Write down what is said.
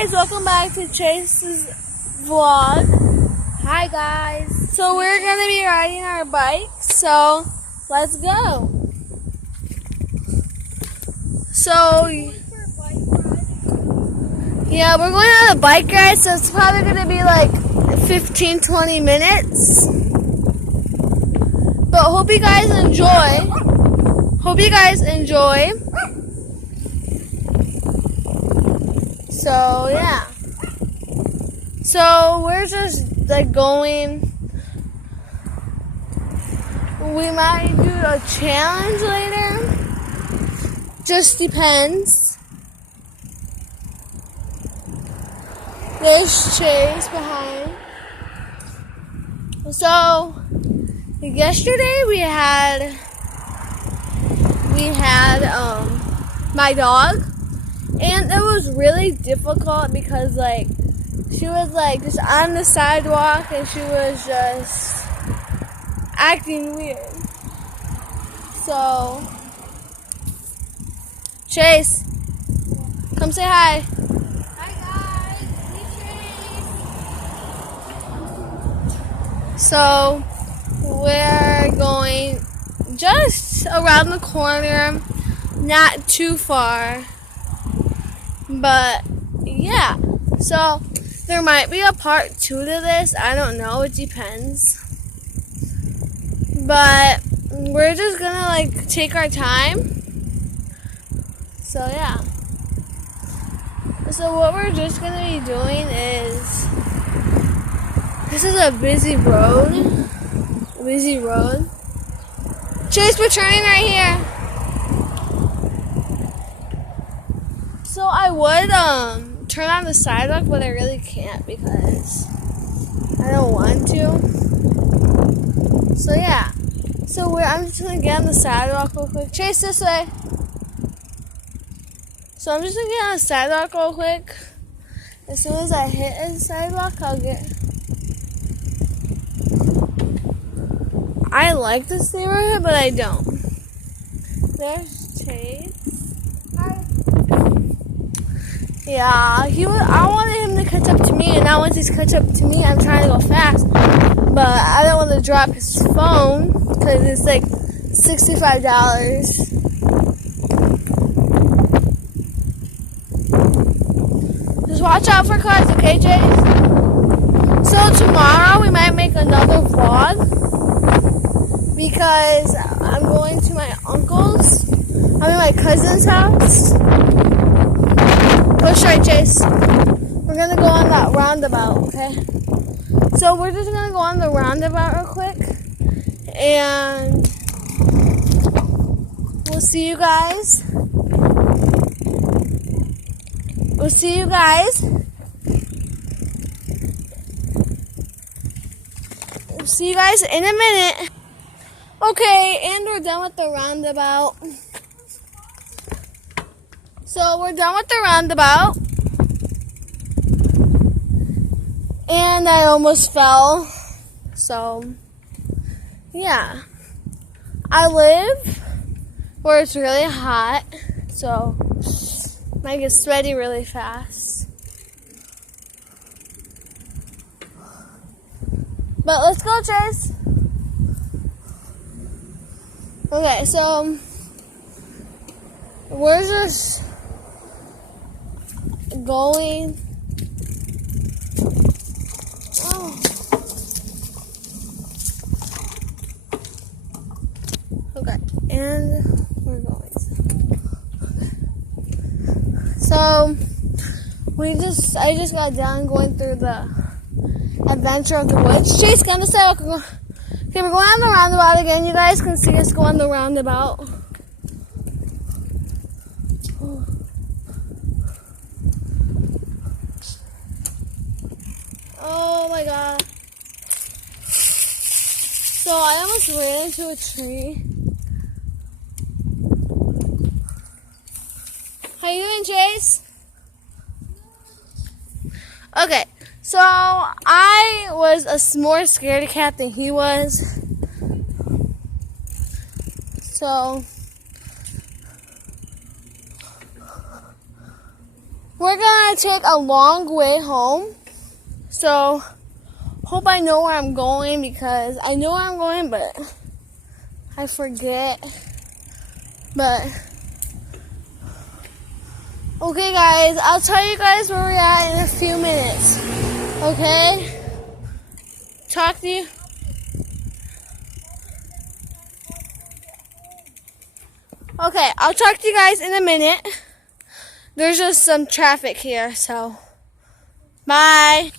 guys, welcome back to Chase's vlog. Hi guys. So we're gonna be riding our bike, so let's go. So yeah, we're going on a bike ride, so it's probably gonna be like 15-20 minutes. But hope you guys enjoy. So yeah. So we're just like going. We might do a challenge later. Just depends. There's Chase behind. So yesterday we had my dog, and it was really difficult because like she was like just on the sidewalk and she was just acting weird. So Chase, come say hi. Hi guys, So we're going just around the corner, not too far, but yeah. So there might be a part 2 to this, I don't know, it depends. But we're just gonna like take our time. So yeah. So what we're just gonna be doing is, this is a busy road. Chase, we're turning right here. So I would turn on the sidewalk, but I really can't because I don't want to. So yeah. So I'm just gonna get on the sidewalk real quick. Chase, this way. So I'm just gonna get on the sidewalk real quick. As soon as I hit the sidewalk, I like this neighborhood, but I don't. There's Chase. Hi. Yeah, I wanted him to catch up to me, and now once he's catch up to me, I'm trying to go fast. But I don't want to drop his phone because it's like $65. Just watch out for cars, okay, Chase? So tomorrow we might make another vlog because I'm going to my my cousin's house. Go straight, Chase. We're gonna go on that roundabout, okay? So we're just gonna go on the roundabout real quick, and we'll see you guys. See you guys in a minute. Okay, and we're done with the roundabout. So we're done with the roundabout. And I almost fell. So, yeah. I live where it's really hot. So, I get sweaty really fast. But let's go, Chase. Okay, so we're just going. Oh. Okay, and we're going. So I just got done going through the adventure of the woods. Chase, come to sidewalk. Okay, we're going on the roundabout again. You guys can see us go on the roundabout. Oh my god. So I almost ran into a tree. How you doing, Chase? Okay. So, I was more scared of cat than he was. So, we're gonna take a long way home. So hope I know where I'm going, because I know where I'm going, but I forget. But okay, guys, I'll tell you guys where we're at in a few minutes. Okay? Talk to you. Okay, I'll talk to you guys in a minute. There's just some traffic here, so bye.